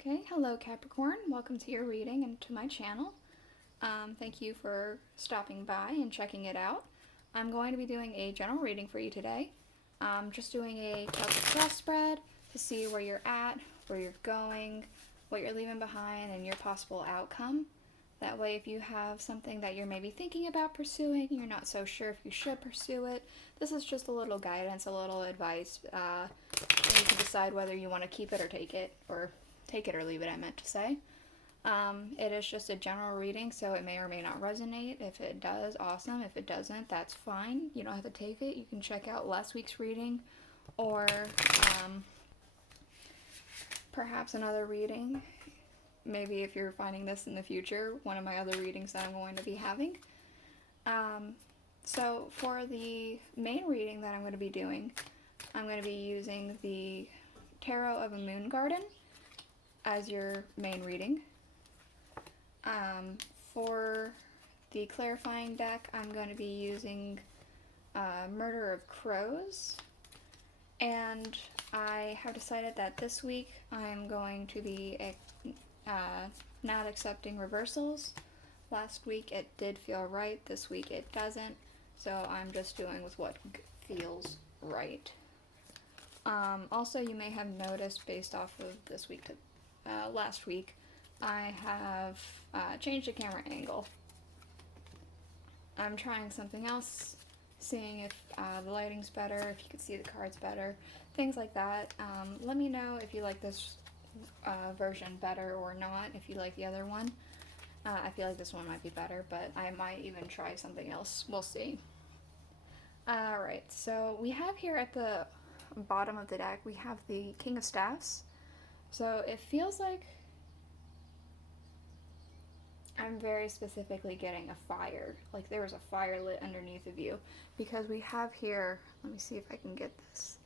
Okay, hello Capricorn. Welcome to your reading and to my channel. Thank you for stopping by and checking it out. I'm going to be doing a general reading for you today. Just doing a Celtic cross spread to see where you're at, where you're going, what you're leaving behind, and your possible outcome. That way, if you have something that you're maybe thinking about pursuing, you're not so sure if you should pursue it, this is just a little guidance, a little advice, and you can decide whether you want to keep it or take it, or take it or leave it, I meant to say. It is just a general reading, so it may or may not resonate. If it does, awesome. If it doesn't, that's fine. You don't have to take it. You can check out last week's reading, or perhaps another reading. Maybe if you're finding this in the future, one of my other readings that I'm going to be having. So for the main reading that I'm going to be doing, I'm going to be using the Tarot of a Moon Garden as your main reading. For the clarifying deck, I'm going to be using Murder of Crows, and I have decided that this week I'm going to be not accepting reversals. Last week it did feel right, this week it doesn't, so I'm just doing with what feels right. Also, you may have noticed based off of this week to last week, I have changed the camera angle. I'm trying something else, seeing if the lighting's better, if you can see the cards better, things like that. Let me know if you like this version better or not, if you like the other one. I feel like this one might be better, but I might even try something else. We'll see. Alright, so we have here at the bottom of the deck, we have the King of Staffs. So it feels like I'm very specifically getting a fire, like there was a fire lit underneath of you, because we have here, let me see if I can get this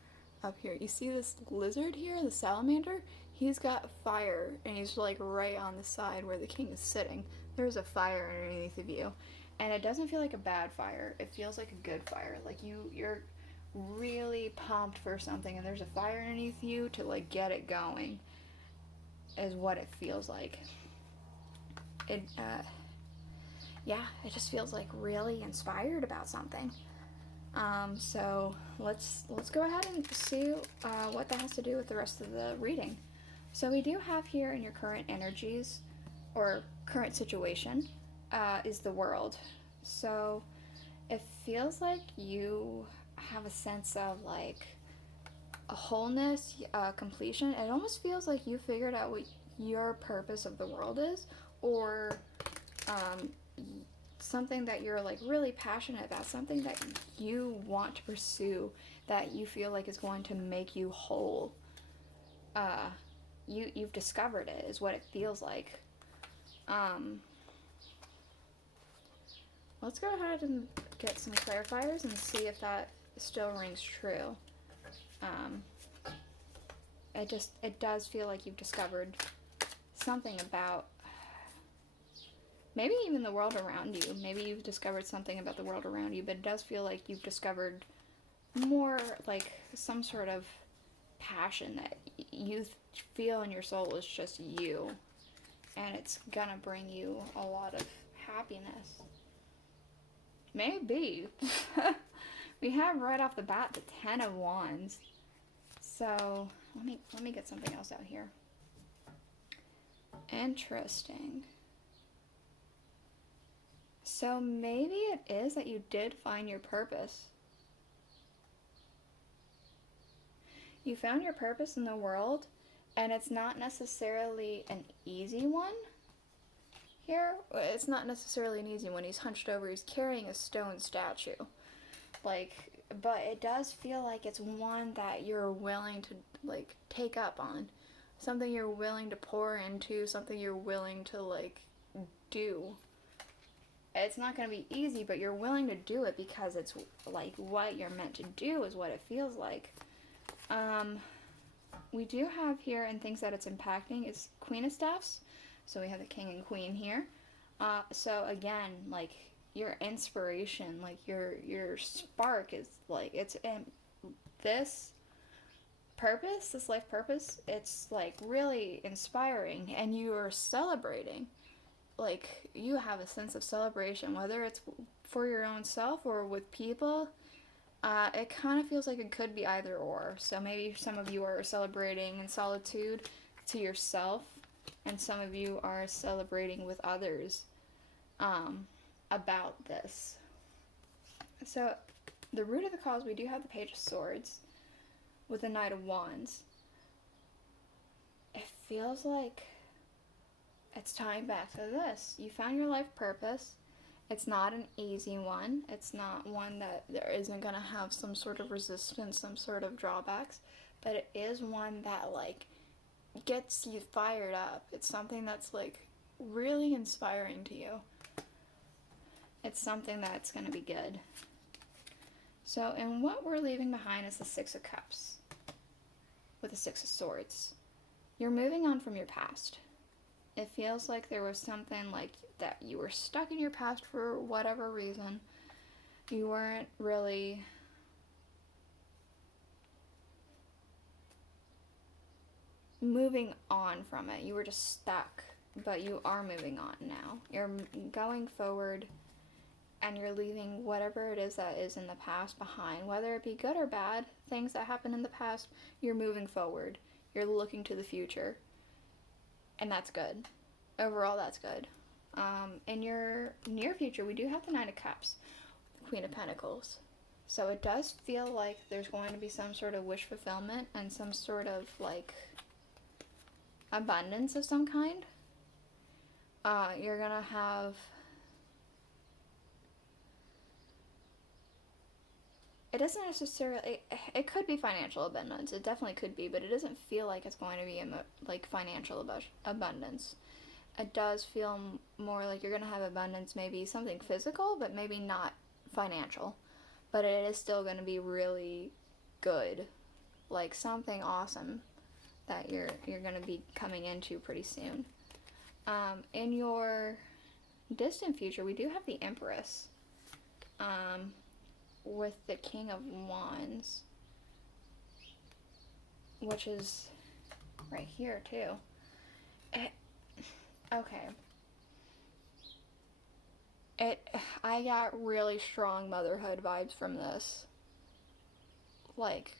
up here. You see this lizard here, the salamander? He's got fire, and he's like right on the side where the king is sitting. There's a fire underneath of you, and it doesn't feel like a bad fire. It feels like a good fire. Like you're really pumped for something, and there's a fire underneath you to like get it going, is what it feels like. It just feels like really inspired about something. So let's go ahead and see what that has to do with the rest of the reading. So we do have here in your current energies or current situation is the World. So it feels like you have a sense of like a wholeness, completion. It almost feels like you figured out what your purpose of the world is, or something that you're like really passionate about, something that you want to pursue, that you feel like is going to make you whole. You've discovered it, is what it feels like. Let's go ahead and get some clarifiers and see if that still rings true. It does feel like you've discovered something about maybe even the world around you. Maybe you've discovered something about the world around you, but it does feel like you've discovered more like some sort of passion that you feel in your soul is just you, and it's gonna bring you a lot of happiness. Maybe. We have right off the bat the Ten of Wands. So let me get something else out here. Interesting. So maybe it is that you did find your purpose. You found your purpose in the world, and it's not necessarily an easy one. Here, it's not necessarily an easy one. He's hunched over, he's carrying a stone statue. Like, but it does feel like it's one that you're willing to like take up on. Something you're willing to pour into, something you're willing to like do. It's not going to be easy, but you're willing to do it because it's like what you're meant to do is what it feels like. We do have here, and things that it's impacting is Queen of Staffs. So we have the King and Queen here. So again, like your inspiration, like your spark is like, it's this purpose, this life purpose, it's like really inspiring, and you are celebrating. Like, you have a sense of celebration, whether it's for your own self or with people. It kind of feels like it could be either or. So maybe some of you are celebrating in solitude to yourself, and some of you are celebrating with others about this. So the root of the cause, we do have the Page of Swords with the Knight of Wands. It feels like it's tying back to this. You found your life purpose. It's not an easy one. It's not one that there isn't going to have some sort of resistance, some sort of drawbacks, but it is one that like gets you fired up. It's something that's like really inspiring to you. It's something that's going to be good. So, and what we're leaving behind is the Six of Cups with the Six of Swords. You're moving on from your past. It feels like there was something like that you were stuck in your past for whatever reason. You weren't really moving on from it. You were just stuck, but you are moving on now. You're going forward, and you're leaving whatever it is that is in the past behind, whether it be good or bad, things that happened in the past. You're moving forward. You're looking to the future, and that's good. Overall, that's good. In your near future, we do have the Nine of Cups, Queen of Pentacles. So it does feel like there's going to be some sort of wish fulfillment and some sort of like abundance of some kind. You're gonna have, it doesn't necessarily, it could be financial abundance. It definitely could be, but it doesn't feel like it's going to be like financial abundance. It does feel more like you're going to have abundance, maybe something physical, but maybe not financial. But it is still going to be really good, like something awesome that you're going to be coming into pretty soon. In your distant future, we do have the Empress with the King of Wands, which is right here too. I got really strong motherhood vibes from this. Like,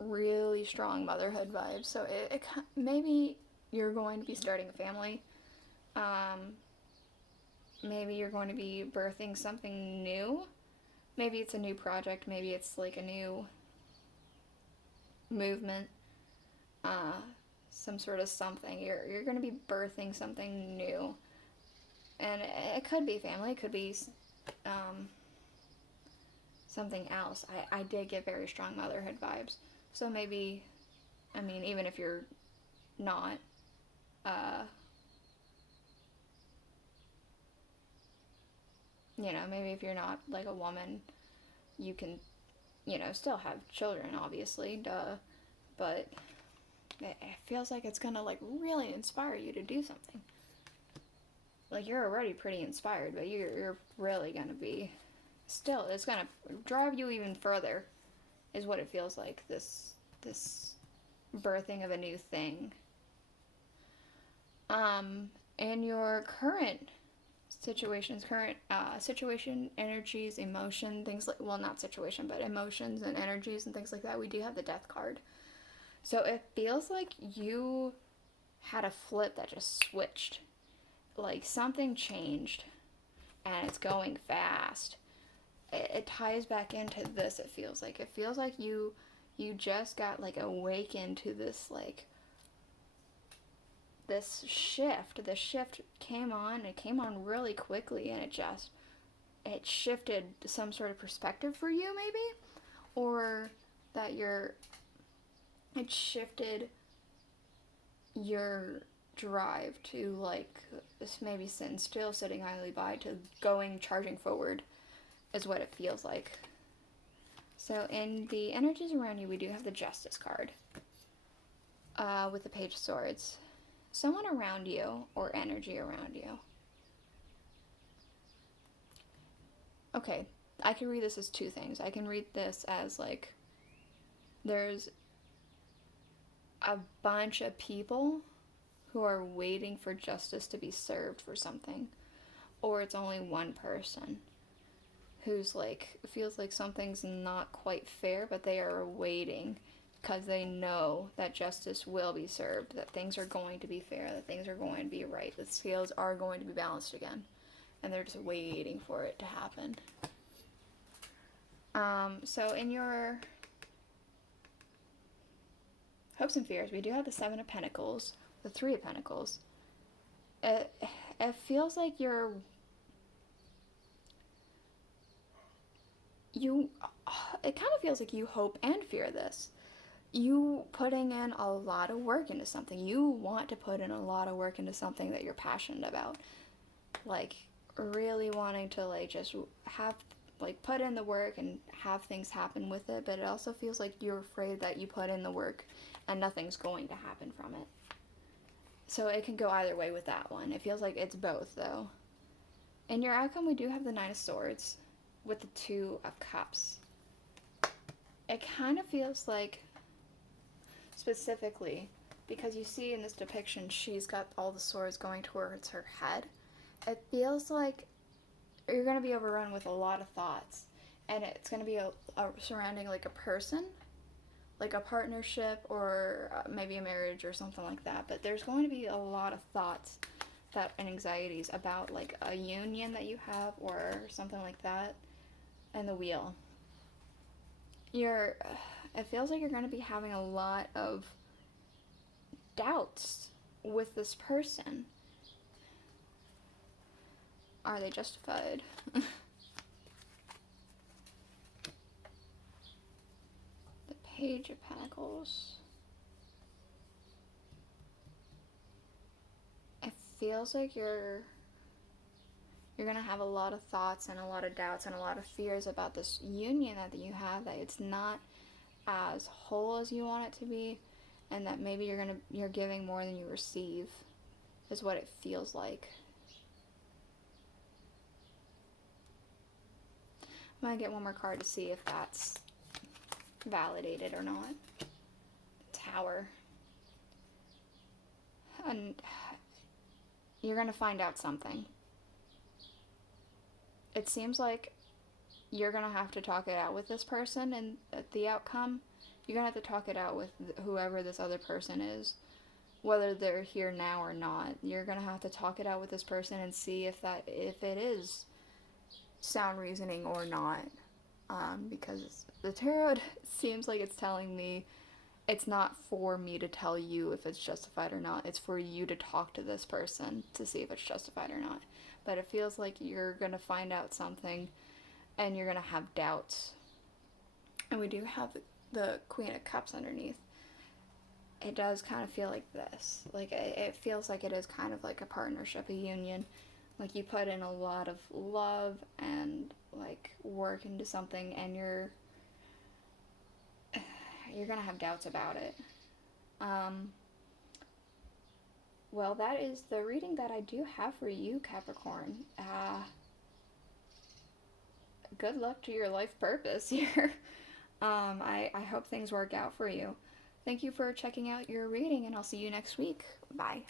really strong motherhood vibes. So maybe you're going to be starting a family. Maybe you're going to be birthing something new. Maybe it's a new project. Maybe it's like a new movement. Some sort of something. You're going to be birthing something new. And it could be family. It could be something else. I did get very strong motherhood vibes. So maybe, I mean, even if you're not, maybe if you're not like a woman, you can, still have children, obviously, duh. But it feels like it's gonna like really inspire you to do something. Like, you're already pretty inspired, but you're really gonna be, still, it's gonna drive you even further, is what it feels like, this birthing of a new thing. In your current situations, situation, energies, emotion, things like, well, not situation, but emotions and energies and things like that, we do have the Death card. So it feels like you had a flip that just switched. Like, something changed, and it's going fast. It ties back into this, it feels like. It feels like you just got, like, awakened to this, like, this shift. The shift came on, it came on really quickly, and it shifted some sort of perspective for you, maybe? Or that it shifted your drive to, like, this maybe sitting idly by, to charging forward, is what it feels like. So in the energies around you, we do have the Justice card with the Page of Swords. Someone around you, or energy around you. Okay, I can read this as two things. I can read this as, like, there's a bunch of people who are waiting for justice to be served for something, or it's only one person who's like, feels like something's not quite fair, but they are waiting because they know that justice will be served, that things are going to be fair, that things are going to be right, that scales are going to be balanced again, and they're just waiting for it to happen. So in your hopes and fears, we do have the Seven of Pentacles, the Three of Pentacles. It feels like it kind of feels like you hope and fear this. You putting in a lot of work into something. You want to put in a lot of work into something that you're passionate about. Like, really wanting to, like, just have, like, put in the work and have things happen with it, but it also feels like you're afraid that you put in the work and nothing's going to happen from it. So it can go either way with that one. It feels like it's both, though. In your outcome, we do have the Nine of Swords with the Two of Cups. It kind of feels like, specifically, because you see in this depiction, she's got all the swords going towards her head. It feels like you're going to be overrun with a lot of thoughts. And it's going to be surrounding, like, a person, like a partnership, or maybe a marriage or something like that. But there's going to be a lot of thoughts and anxieties about, like, a union that you have or something like that. And the Wheel. It feels like you're going to be having a lot of doubts with this person. Are they justified? The Page of Pentacles. It feels like you're going to have a lot of thoughts and a lot of doubts and a lot of fears about this union that you have, that it's not as whole as you want it to be, and that maybe you're giving more than you receive, is what it feels like. I'm going to get one more card to see if that's validated or not. Tower. And you're going to find out something. It seems like you're going to have to talk it out with this person, and the outcome, you're going to have to talk it out with whoever this other person is, whether they're here now or not. You're going to have to talk it out with this person and see if it is sound reasoning or not, because the tarot seems like it's telling me it's not for me to tell you if it's justified or not. It's for you to talk to this person to see if it's justified or not. But it feels like you're going to find out something and you're going to have doubts. And we do have the Queen of Cups underneath. It does kind of feel like this. Like, it feels like it is kind of like a partnership, a union. Like, you put in a lot of love and, like, work into something, and you're going to have doubts about it. Well, that is the reading that I do have for you, Capricorn. Good luck to your life purpose here. I hope things work out for you. Thank you for checking out your reading, and I'll see you next week. Bye.